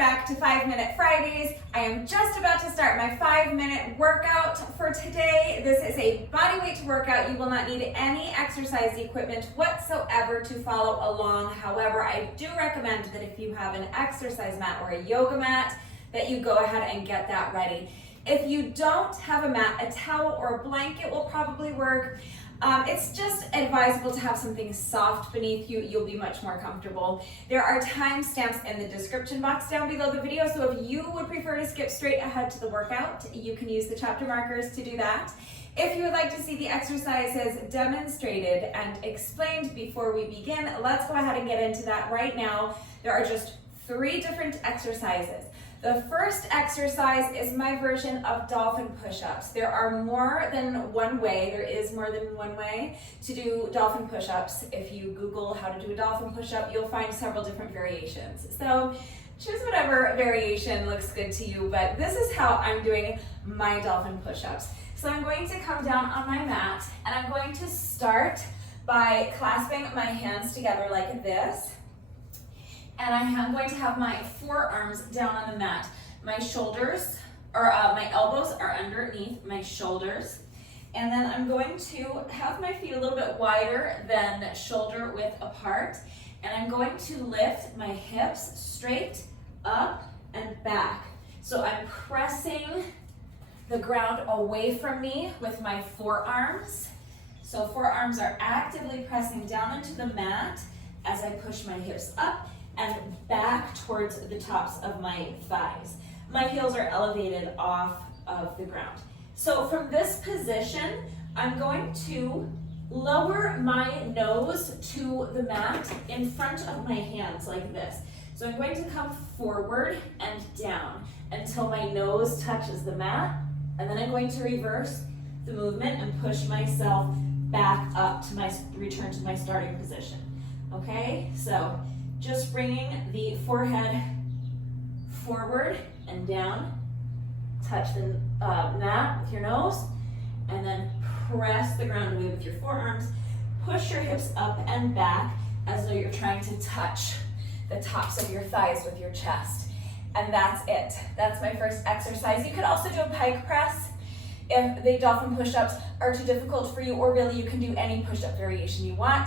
back to 5-Minute Fridays. I am just about to start my 5-minute workout for today. This is a body weight workout. You will not need any exercise equipment whatsoever to follow along. However, I do recommend that if you have an exercise mat or a yoga mat, that you go ahead and get that ready. If you don't have a mat, a towel or a blanket will probably work. It's just advisable to have something soft beneath you. You'll be much more comfortable. There are timestamps in the description box down below the video, so if you would prefer to skip straight ahead to the workout, you can use the chapter markers to do that. If you would like to see the exercises demonstrated and explained before we begin, let's go ahead and get into that right now. There are just 3 different exercises. The first exercise is my version of dolphin push-ups. There are more than one way, there is more than one way to do dolphin push-ups. If you Google how to do a dolphin push-up, you'll find several different variations. So choose whatever variation looks good to you, but this is how I'm doing my dolphin push-ups. So I'm going to come down on my mat and I'm going to start by clasping my hands together like this. And I am going to have my forearms down on the mat. My shoulders, my elbows are underneath my shoulders. And then I'm going to have my feet a little bit wider than shoulder width apart. And I'm going to lift my hips straight up and back. So I'm pressing the ground away from me with my forearms. So forearms are actively pressing down into the mat as I push my hips up and back towards the tops of my thighs. My heels are elevated off of the ground. So from this position, I'm going to lower my nose to the mat in front of my hands like this. So I'm going to come forward and down until my nose touches the mat, and then I'm going to reverse the movement and push myself back up to return to my starting position. Okay, so just bringing the forehead forward and down, touch the mat with your nose, and then press the ground away with your forearms. Push your hips up and back as though you're trying to touch the tops of your thighs with your chest. And that's it. That's my first exercise. You could also do a pike press if the dolphin push-ups are too difficult for you, or really you can do any push-up variation you want.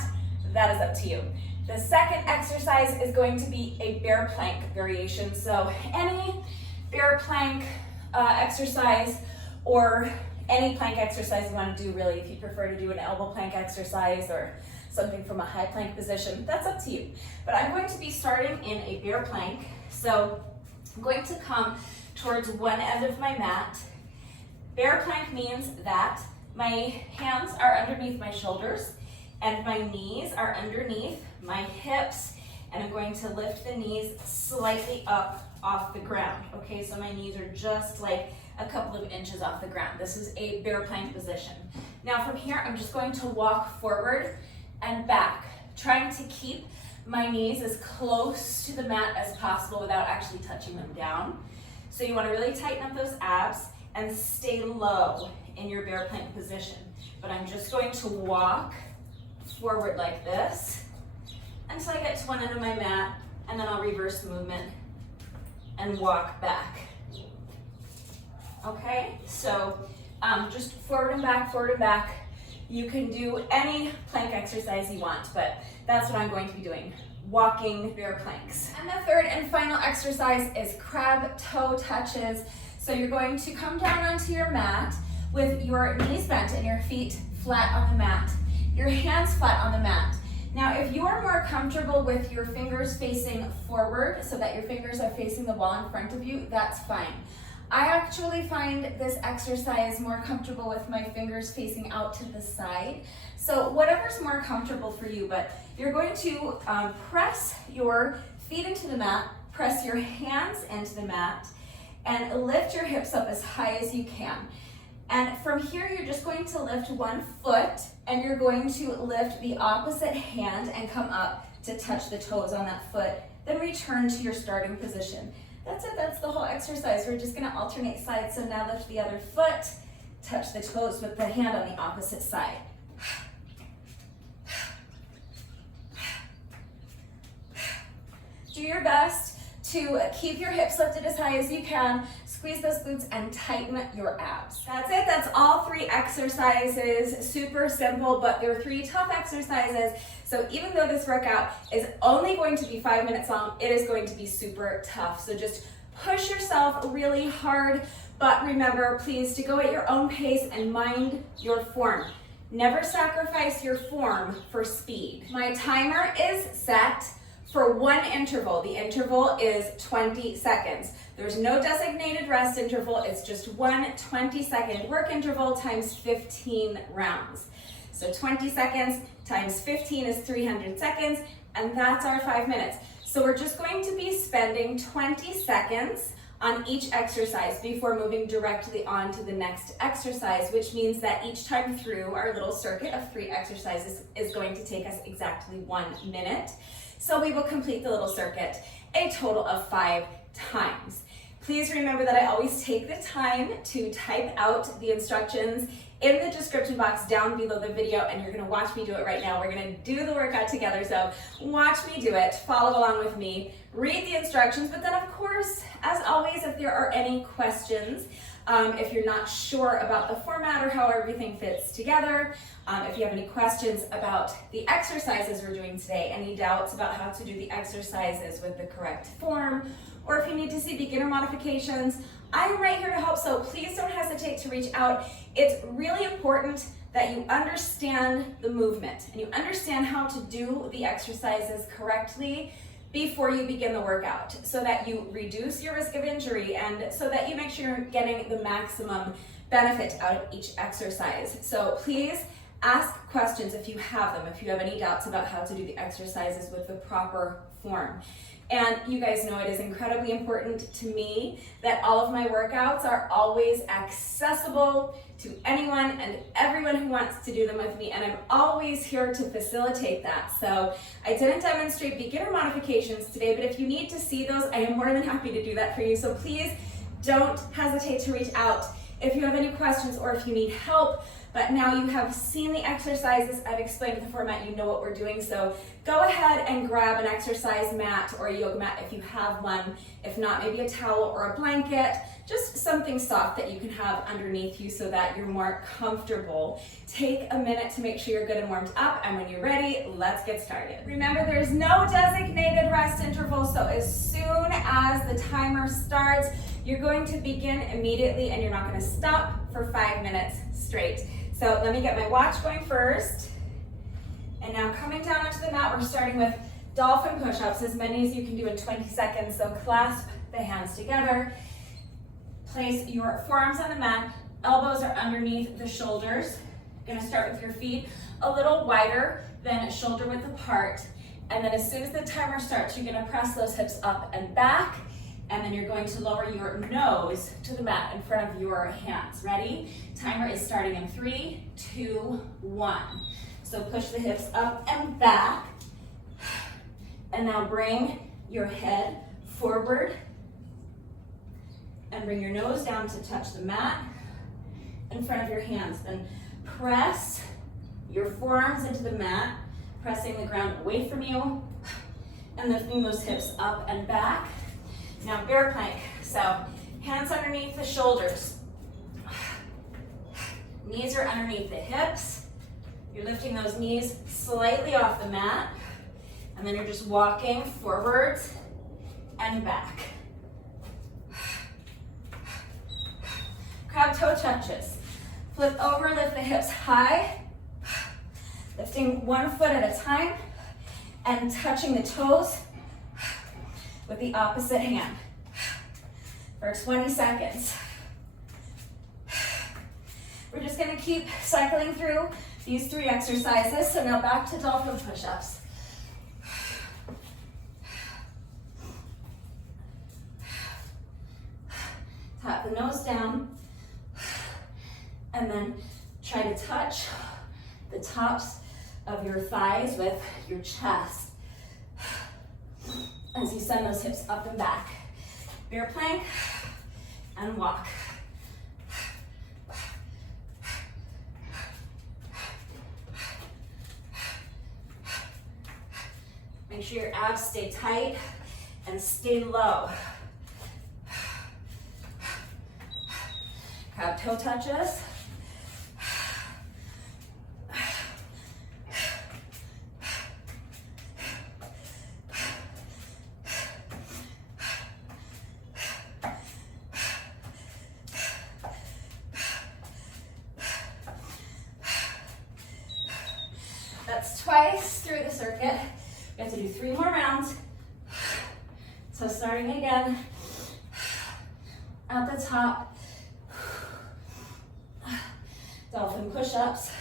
That is up to you. The second exercise is going to be a bear plank variation. So any bear plank exercise or any plank exercise you want to do really. If you prefer to do an elbow plank exercise or something from a high plank position, that's up to you. But I'm going to be starting in a bear plank. So I'm going to come towards one end of my mat. Bear plank means that my hands are underneath my shoulders and my knees are underneath my hips, and I'm going to lift the knees slightly up off the ground. Okay, so my knees are just like a couple of inches off the ground. This is a bear plank position. Now from here, I'm just going to walk forward and back, trying to keep my knees as close to the mat as possible without actually touching them down. So you want to really tighten up those abs and stay low in your bear plank position. But I'm just going to walk forward like this until I get to one end of my mat, and then I'll reverse the movement and walk back. Okay, so just forward and back, forward and back. You can do any plank exercise you want, but that's what I'm going to be doing, walking bear planks. And the third and final exercise is crab toe touches. So you're going to come down onto your mat with your knees bent and your feet flat on the mat, your hands flat on the mat. Now, if you are more comfortable with your fingers facing forward so that your fingers are facing the wall in front of you, that's fine. I actually find this exercise more comfortable with my fingers facing out to the side. So whatever's more comfortable for you, but you're going to press your feet into the mat, press your hands into the mat, and lift your hips up as high as you can. And from here, you're just going to lift one foot and you're going to lift the opposite hand and come up to touch the toes on that foot, then return to your starting position. That's it, that's the whole exercise. We're just gonna alternate sides. So now lift the other foot, touch the toes with the hand on the opposite side. Do your best to keep your hips lifted as high as you can, squeeze those glutes and tighten your abs. That's it, that's all 3 exercises. Super simple, but they're 3 tough exercises. So even though this workout is only going to be 5 minutes long, it is going to be super tough. So just push yourself really hard, but remember, please, to go at your own pace and mind your form. Never sacrifice your form for speed. My timer is set for 1 interval. The interval is 20 seconds. There's no designated rest interval. It's just 1 20-second work interval times 15 rounds. So 20 seconds times 15 is 300 seconds, and that's our 5 minutes. So we're just going to be spending 20 seconds on each exercise before moving directly on to the next exercise, which means that each time through our little circuit of 3 exercises is going to take us exactly 1 minute. So we will complete the little circuit a total of 5 times. Please remember that I always take the time to type out the instructions in the description box down below the video, and you're gonna watch me do it right now. We're gonna do the workout together, so watch me do it, follow along with me, read the instructions, but then of course, as always, if there are any questions, if you're not sure about the format or how everything fits together, if you have any questions about the exercises we're doing today, any doubts about how to do the exercises with the correct form, or if you need to see beginner modifications, I'm right here to help, so please don't hesitate to reach out. It's really important that you understand the movement and you understand how to do the exercises correctly before you begin the workout, so that you reduce your risk of injury and so that you make sure you're getting the maximum benefit out of each exercise. So please ask questions if you have them, if you have any doubts about how to do the exercises with the proper form. And you guys know it is incredibly important to me that all of my workouts are always accessible to anyone and everyone who wants to do them with me, and I'm always here to facilitate that. So I didn't demonstrate beginner modifications today, but if you need to see those, I am more than happy to do that for you. So please don't hesitate to reach out if you have any questions or if you need help. But now you have seen the exercises, I've explained the format, you know what we're doing, so go ahead and grab an exercise mat or a yoga mat if you have one. If not, maybe a towel or a blanket, just something soft that you can have underneath you so that you're more comfortable. Take a minute to make sure you're good and warmed up, and when you're ready, let's get started. Remember, there's no designated rest interval, so as soon as the timer starts, you're going to begin immediately and you're not going to stop for 5 minutes straight. So let me get my watch going first. And now coming down onto the mat, we're starting with Dolphin push-ups, as many as you can do in 20 seconds. So clasp the hands together. Place your forearms on the mat. Elbows are underneath the shoulders. You're gonna start with your feet a little wider than shoulder width apart. And then as soon as the timer starts, you're gonna press those hips up and back. And then you're going to lower your nose to the mat in front of your hands. Ready? Timer is starting in 3, 2, 1. So push the hips up and back. And now bring your head forward and bring your nose down to touch the mat in front of your hands. Then press your forearms into the mat, pressing the ground away from you, and lifting those hips up and back. Now bear plank, so hands underneath the shoulders. Knees are underneath the hips. You're lifting those knees slightly off the mat, and then you're just walking forwards and back. Crab toe touches. Flip over, lift the hips high, lifting 1 foot at a time, and touching the toes with the opposite hand for 20 seconds. We're just gonna keep cycling through these 3 exercises. So now back to dolphin push-ups. Tap the nose down, and then try to touch the tops of your thighs with your chest as you send those hips up and back. Bear plank and walk. Make sure your abs stay tight and stay low. Crab toe touches. That's twice through the circuit. We have to do 3 more rounds. So starting again at the top, dolphin push-ups.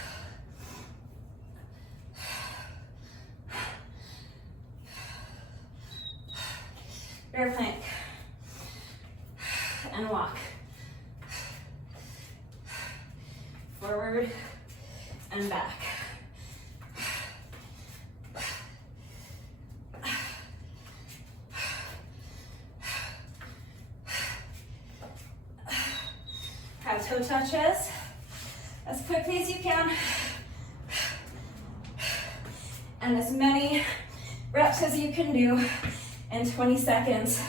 Bear plank and walk. Forward and back. Have toe touches as quickly as you can, and as many reps as you can do in 20 seconds.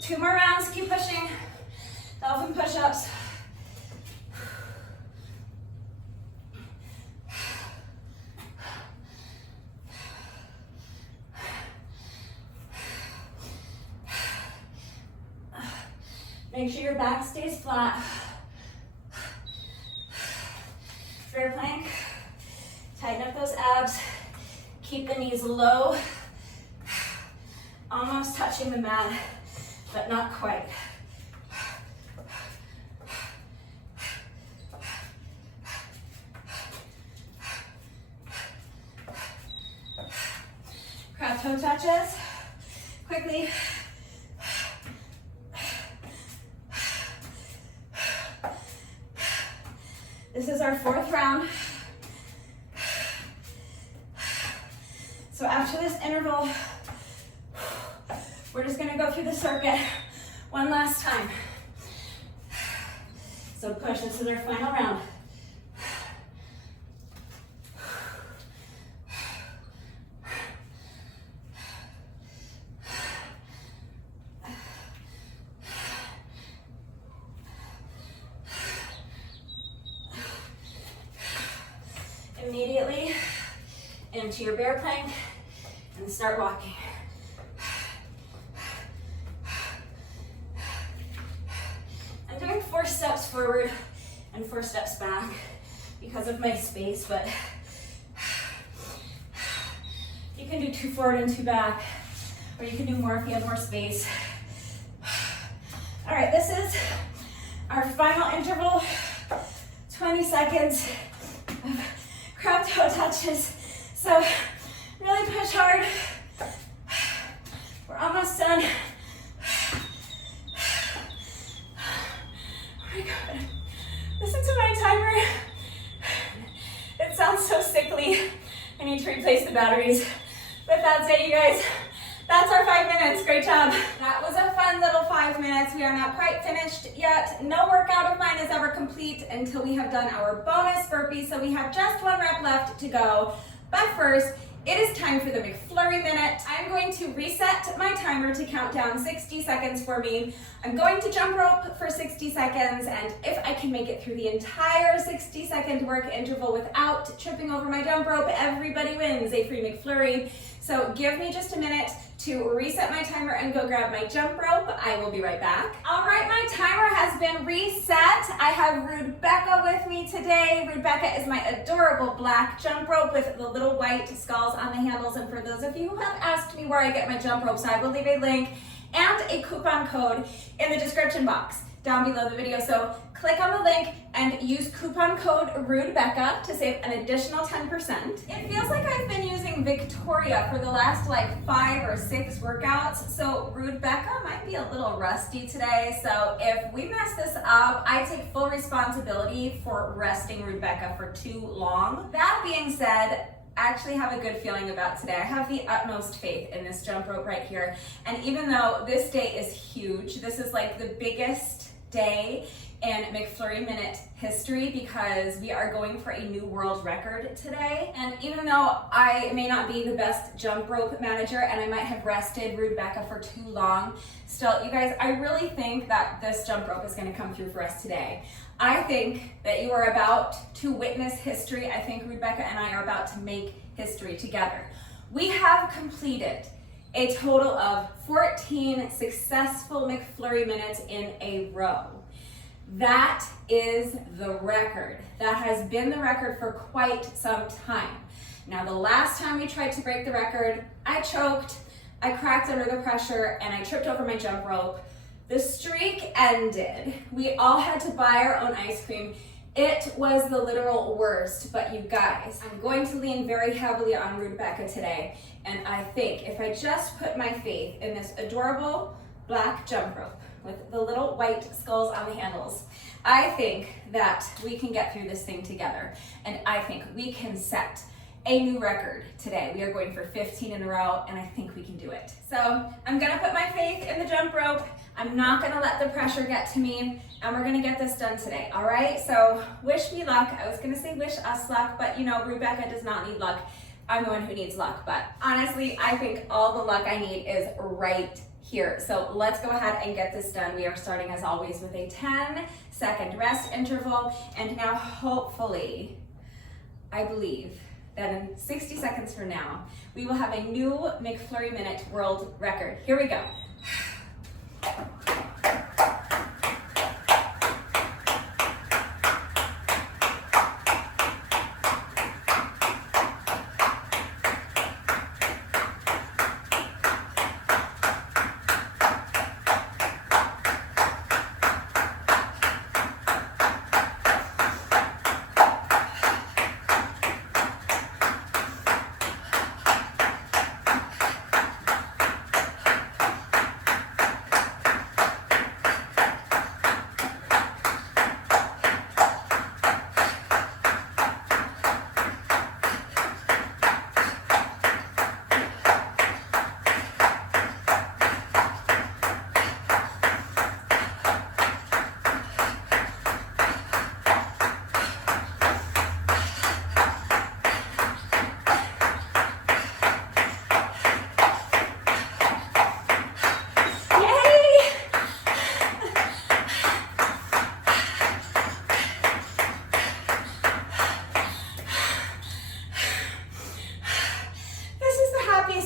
Two more rounds, keep pushing. Dolphin push-ups. Make sure your back stays flat. Bear plank. Tighten up those abs. Keep the knees low. Almost touching the mat, but not quite. Crab toe touches. Quickly. This is our 4th round. So after this interval, we're just gonna go through the circuit one last time. So push, this is our final round. Immediately into your bear plank and start walking. I'm doing 4 steps forward and 4 steps back because of my space, but you can do 2 forward and 2 back, or you can do more if you have more space. All right, this is our final interval, 20 seconds of crab toe touches. So really push hard. We're almost done. Oh my God. Listen to my timer. It sounds so sickly. I need to replace the batteries. But that's it, you guys. That's our 5 minutes. Great job. That was a fun little 5 minutes. We are not quite finished yet. No workout of mine is ever complete until we have done our bonus burpee. So we have just 1 rep left to go. But first, it is time for the McFlurry minute. I'm going to reset my timer to count down 60 seconds for me. I'm going to jump rope for 60 seconds, and if I can make it through the entire 60-second work interval without tripping over my jump rope, everybody wins a free McFlurry. So give me just a minute to reset my timer and go grab my jump rope. I will be right back. All right, my timer has been reset. I have Rebecca with me today. Rebecca is my adorable black jump rope with the little white skulls on the handles. And for those of you who have asked me where I get my jump ropes, I will leave a link and a coupon code in the description box down below the video. So click on the link and use coupon code RUDEBECCA to save an additional 10%. It feels like I've been using Victoria for the last like 5 or 6 workouts, so RUDEBECCA might be a little rusty today. So if we mess this up, I take full responsibility for resting RUDEBECCA for too long. That being said, I actually have a good feeling about today. I have the utmost faith in this jump rope right here. And even though this day is huge, this is like the biggest day in McFlurry minute history because we are going for a new world record today. And even though I may not be the best jump rope manager and I might have rested Rebecca for too long, still, you guys, I really think that this jump rope is going to come through for us today. I think that you are about to witness history. I think Rebecca and I are about to make history together. We have completed a total of 14 successful McFlurry minutes in a row. That is the record. That has been the record for quite some time. Now, the last time we tried to break the record, I choked, I cracked under the pressure, and I tripped over my jump rope. The streak ended. We all had to buy our own ice cream. It was the literal worst, but you guys, I'm going to lean very heavily on Rebecca today, and I think if I just put my faith in this adorable black jump rope with the little white skulls on the handles, I think that we can get through this thing together, and I think we can set a new record today. We are going for 15 in a row, and I think we can do it. So I'm gonna put my faith in the jump rope. I'm not gonna let the pressure get to me, and we're gonna get this done today, all right? So wish me luck. I was gonna say wish us luck, but you know, Rebecca does not need luck. I'm the one who needs luck, but honestly, I think all the luck I need is right here. So let's go ahead and get this done. We are starting as always with a 10-second rest interval, and now hopefully, I believe, that in 60 seconds from now, we will have a new McFlurry minute world record. Here we go.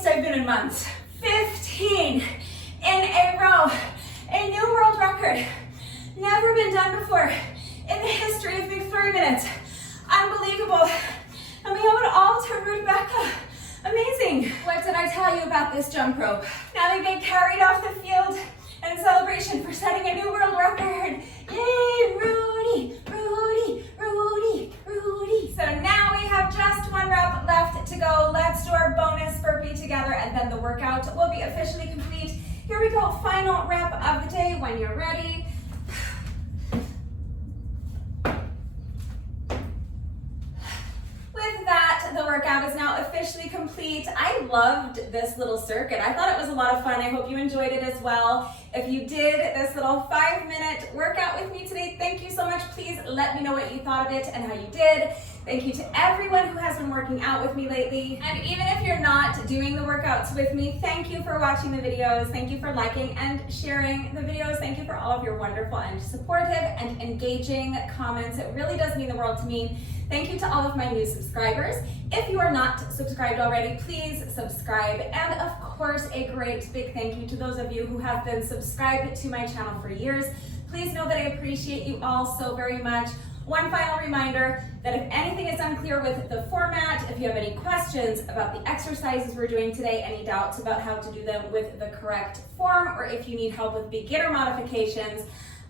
I've been in months. 15 in a row. A new world record. Never been done before in the history of McFlurry minutes. Unbelievable. And we owe it all to Rebecca. Amazing. What did I tell you about this jump rope? Now they get carried off the field in celebration for setting a new world record. Yay, Rudy, Rudy, Rudy, Rudy. So now we have just one rep left to go. Let's do our bonus burpee together, and then the workout will be officially complete. Here we go, final rep of the day when you're ready. With that, the workout is now officially complete. I loved this little circuit. I thought it was a lot of fun. I hope you enjoyed it as well. If you did this little 5-minute workout with me today, thank you so much. Please let me know what you thought of it and how you did. Thank you to everyone who has been working out with me lately. And even if you're not doing the workouts with me, thank you for watching the videos. Thank you for liking and sharing the videos. Thank you for all of your wonderful and supportive and engaging comments. It really does mean the world to me. Thank you to all of my new subscribers. If you are not subscribed already, please subscribe. And of course, a great big thank you to those of you who have been subscribed to my channel for years. Please know that I appreciate you all so very much. One final reminder that if anything is unclear with the format, if you have any questions about the exercises we're doing today, any doubts about how to do them with the correct form, or if you need help with beginner modifications,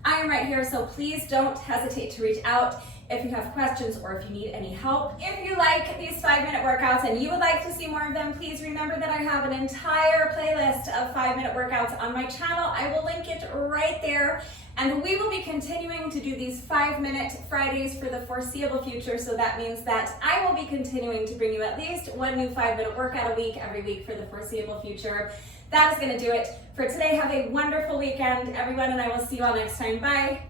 I am right here, so please don't hesitate to reach out if you have questions or if you need any help. If you like these 5-minute workouts and you would like to see more of them, please remember that I have an entire playlist of 5-minute workouts on my channel. I will link it right there. And we will be continuing to do these 5-minute Fridays for the foreseeable future. So that means that I will be continuing to bring you at least one new 5-minute workout a week, every week for the foreseeable future. That is going to do it for today. Have a wonderful weekend, everyone, and I will see you all next time. Bye.